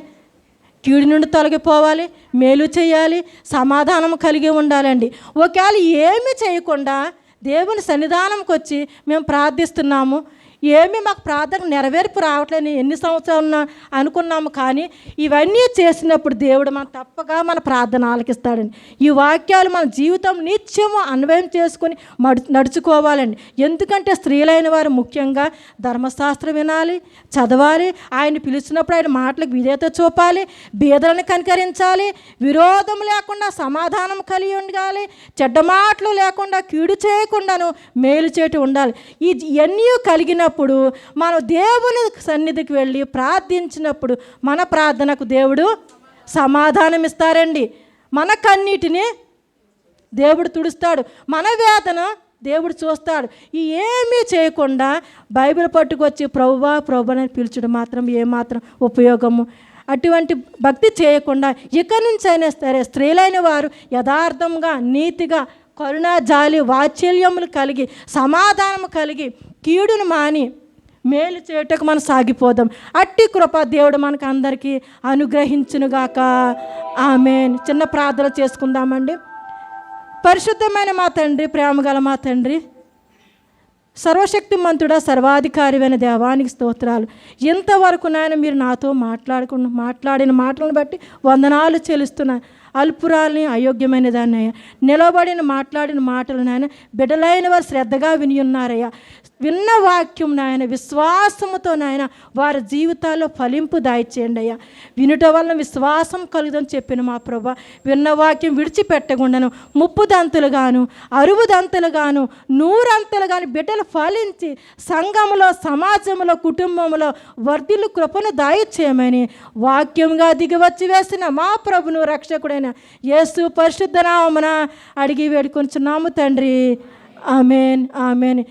కీడు నుండి తొలగిపోవాలి, మేలు చేయాలి, సమాధానం కలిగి ఉండాలండి. ఒకవేళ ఏమి చేయకుండా దేవుని సన్నిధానంకి వచ్చి మేము ప్రార్థిస్తున్నాము, ఏమీ మాకు ప్రార్థన నెరవేర్పు రావట్లేని ఎన్ని సంవత్సరాలు అనుకున్నాము, కానీ ఇవన్నీ చేసినప్పుడు దేవుడు మనం తప్పగా మన ప్రార్థన ఆలకిస్తాడండి. ఈ వాక్యాలు మన జీవితం నిత్యము అన్వయం చేసుకొని నడుచుకోవాలండి. ఎందుకంటే స్త్రీలైన వారు ముఖ్యంగా ధర్మశాస్త్రం వినాలి, చదవాలి, ఆయన పిలిచినప్పుడు ఆయన మాటలకు విధేయత చూపాలి, బీదలను కనికరించాలి, విరోధం లేకుండా సమాధానం కలిగి ఉండాలి, చెడ్డ మాటలు లేకుండా కీడు చేయకుండాను మేలు చేయటం ఉండాలి. ఇవన్నీ కలిగిన మనం దేవుని సన్నిధికి వెళ్ళి ప్రార్థించినప్పుడు మన ప్రార్థనకు దేవుడు సమాధానం ఇస్తారండి. మన కన్నీటిని దేవుడు తుడుస్తాడు, మన వేదన దేవుడు చూస్తాడు. ఏమీ చేయకుండా బైబిల్ పట్టుకొచ్చి ప్రభువా ప్రభువా అని పిలుచడం మాత్రం ఏమాత్రం ఉపయోగము. అటువంటి భక్తి చేయకుండా ఇక నుంచి అయినా సరే స్త్రీలైన వారు యథార్థంగా నీతిగా కరుణ జాలి వాత్సల్యములు కలిగి సమాధానం కలిగి కీడును మాని మేలు చేయటకు మనం సాగిపోదాం. అట్టి కృప దేవుడు మనకు అందరికీ అనుగ్రహించునుగాక. ఆమేన్. చిన్న ప్రార్థన చేసుకుందామండి. పరిశుద్ధమైన మా తండ్రి, ప్రేమగల మా తండ్రి, సర్వశక్తిమంతుడా సర్వాధికారివైన దేవానికి స్తోత్రాలు. ఇంతవరకు నాయన మీరు నాతో మాట్లాడిన మాటలను బట్టి వందనాలు చెల్లిస్తున్నాను. అల్పురాలని అయోగ్యమైన దాన్ని అయ్యా, నిలబడిన మాట్లాడిన మాటలు నాయన బిడ్డలైన వారు శ్రద్ధగా విని ఉన్నారయ్యా. విన్న వాక్యం నాయన విశ్వాసముతో నాయన వారి జీవితాల్లో ఫలింపు దాయిచేయండి అయ్యా. వినుట వలన విశ్వాసం కలుగుదని చెప్పిన మా ప్రభా, విన్న వాక్యం విడిచిపెట్టకుండాను 30 దంతులుగాను 60 దంతులుగాను 100 అంతలుగాను బిడ్డలు ఫలించి సంఘములో సమాజంలో కుటుంబంలో వర్ధిల్లు కృపను దాయిచేయమని వాక్యంగా దిగివచ్చి వేసిన మా ప్రభును రక్షకుడైన యేసు పరిశుద్ధ నామమున అడిగి వేడుకొనుచున్నాము తండ్రి. ఆమేన్. ఆమేన్.